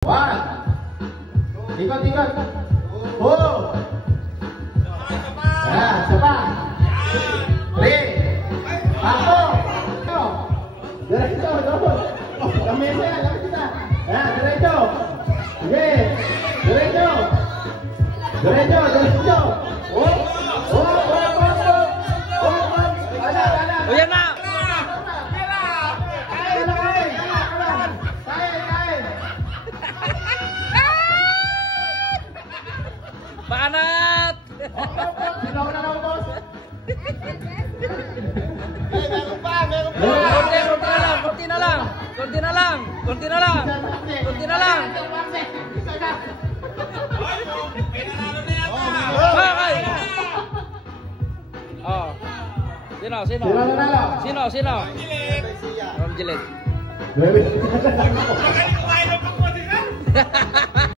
One. Ikot. Two. Coba. Three. Satu. Derecho. Kami kita. Derecho. Oke. Derecho. Oh yan na. Panat. Meron pa. Konti na lang. Okay. Oh. Sino? Rom Jilet.